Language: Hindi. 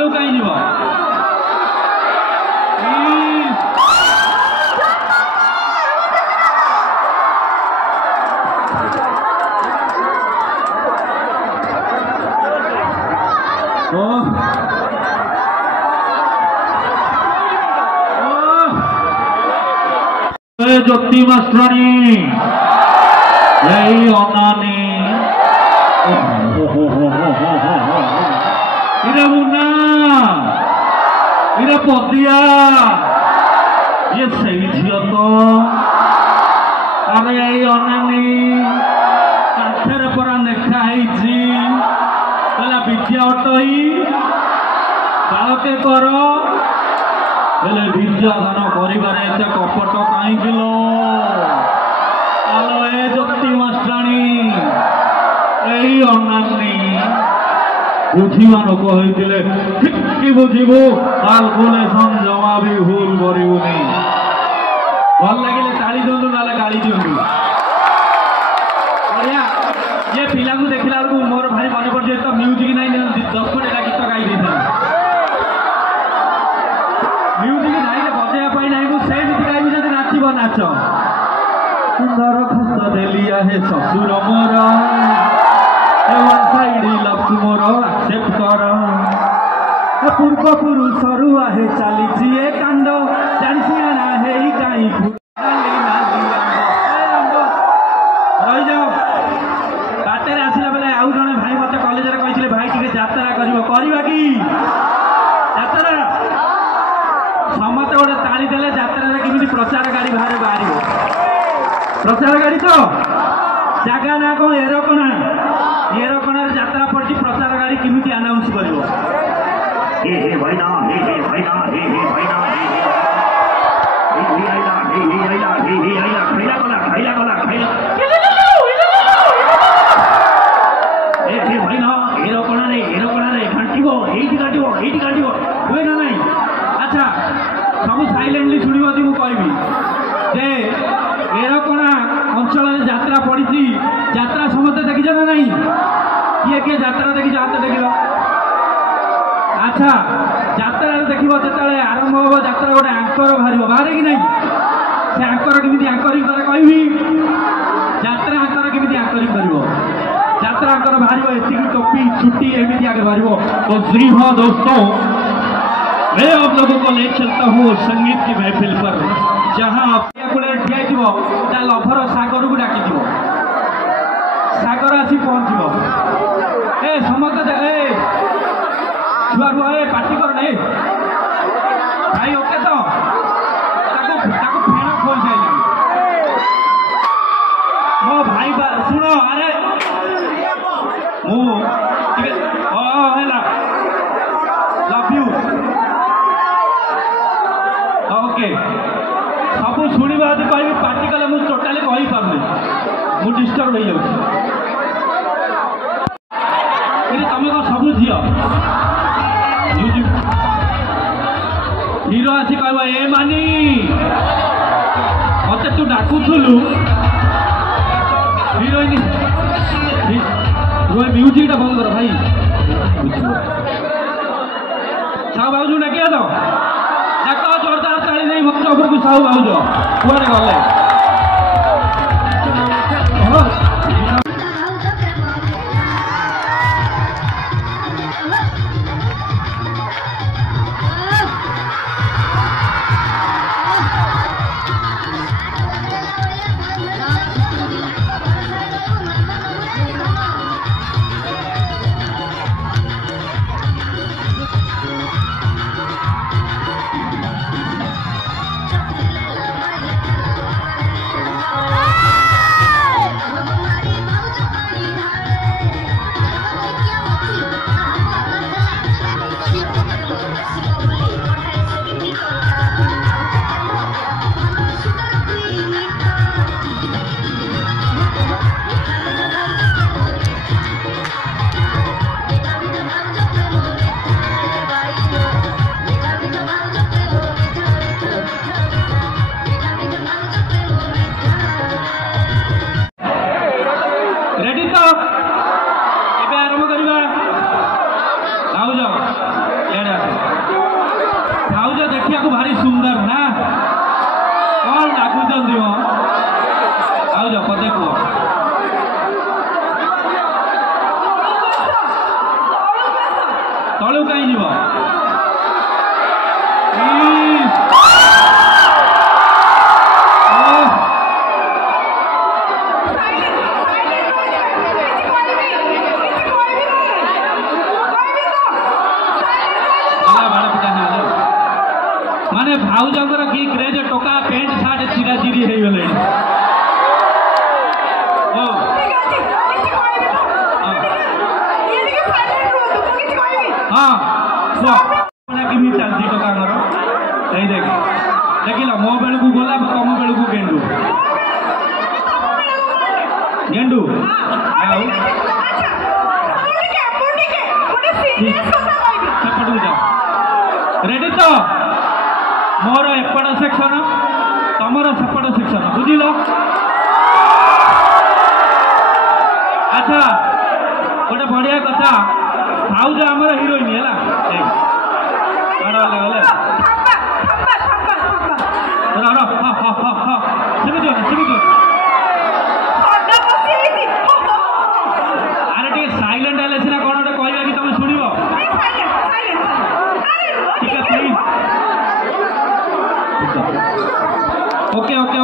तलू कहीं जीव ज्योति मास्टरानी यही अनानी इरे मुन्ना इरे पदिया ये सही झील तो अरे यही अनानी काठर परा लेखा है विद्या अटई बालके कर हेले विद्यादान करिबारे एते कपट काई किलो आलो ए ज्योति मास्टरानी एई अनानी बुझीवा लोक होइतिले ठीक कि बुझिबो कैलकुलेशन जमा भी भूल करिबुनी भल लागिले ताली दियंतु नाले गाली दियंतु बढ़िया ये पिला को देखिला बेलू मोर भाई मन पड़ तो म्यूजिक नहीं 10 मिनट गीत गाई देता म्यूजिक नहीं बजाया ना मुझे गायबी जब नाचब नाच दरखास्त देलिया हे शशुर मोर लव मोर एक्सेप्ट कर पूर्व पुरुष हे चली कांड जाना है कहीं रही जाओ बाटे आसला बेले आउ जड़े भाई मत कलेज कही भाई टे यात्रा करवा कि यात्रा समस्त गोटे ताली देले यात्रा केमी प्रचार गाड़ी बाहर बाहर प्रचार गाड़ी तो जगह ना कौन एरकणा यात्रा पड़ी प्रचार गाड़ी केमी अनाउंस कर अच्छा सब साइलेंटली शुणी मुझे जे एरकणा अंचल यात्रा पड़ी यात्रा समस्त देखी ना नहीं किए किए यात्रा देखी हाथ देख अच्छा यात्रा देखो जो आरंभ हम यात्रा गोटे आंकर बाहर कि नहीं से आंकर केमी आंकरिंग करे कहबी यात्रा आंकर केमी आंकरिंग कर यात्रा आंकर बाहर एति टोपी छुट्टी एमती आगे बाहर तो जी हाँ दोस्तों मैं आप लोगों को ले चलता हूँ संगीत की महफिल पर जहाँ आप ठिया लभर सागर को डाक सागर आसी पहुँच ए समस्त छुआ रुआ पार्टी कर नहीं भाई ओके तो फेण खोल सारे मो भाई शुण अरे लव यू ओके सब शुणा कह पार्टी कले मुझे टोटाली कही पार्नी मुझे डिस्टर्ब हो जाऊँ तुम कौन सब झील हीरो आसी कह ए मानी मत तू डाकुलु हिरोइन म्यूजिक बंद कर भाई साहू भाज डाकिया तो डाक जोरदार ताली नहीं मत उपरकू साहू भाज कुआड़े गले रेडी तो आरंभ करवा भाज चलिबो माने भाउजंकर की क्रेज टोका पेंट सार्ट चिरा चिरी हे गले ओ हां सो कोना किमी चलती टोका मरो एई देख देखिला मो बेल को गोला तम बेल को गेंडू गेंडू आउ सेपटू जा रेडी तो मोर एपट सेक्शन तमर सेपट सेक्शन बुझिल अच्छा गोटे बढ़िया कथा भाउज आमर हिरोइन है अरे टे साइलेंट है सीना कौन गोटे कहवा कि तुम शुण ओके ओके